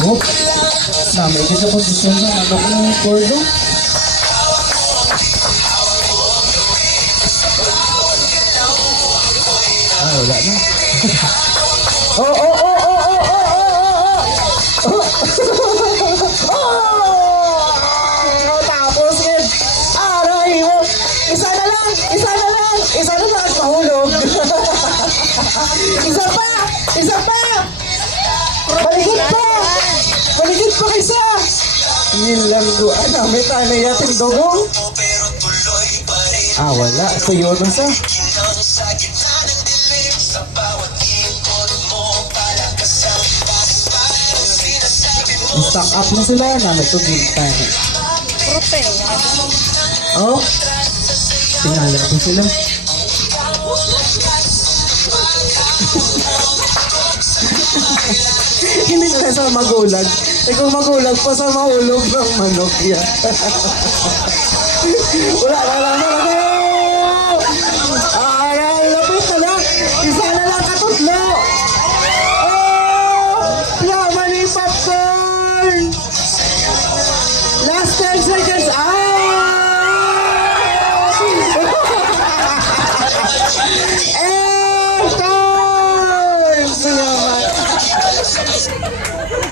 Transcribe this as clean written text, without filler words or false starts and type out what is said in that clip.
Oh, namay din sa posisyon ng ano ko ng gordo. Ah, wala na. Oh, oh, oh, oh, oh, oh, oh, oh, oh, oh, tapos yun. Aray mo. Isa na lang, isa na lang, isa na lang at mahulog. Isa pa, isa pa. Baligid pa. Baligid pa kaysa. Nilangguan namin tanay ating dogong. Ah, wala. So yun na sa. Stock up na sila na nagtugilitan. Prote. Oh, tingala ko sila. Hindi na sa magulag. Eh kung magulag pa sa mahulog ng manok yan. Wala na lang na lang. Aray, lapit na lang. Isa na lang katutlo. Oh, yaman ni popcorn. Last 10 seconds. Ah!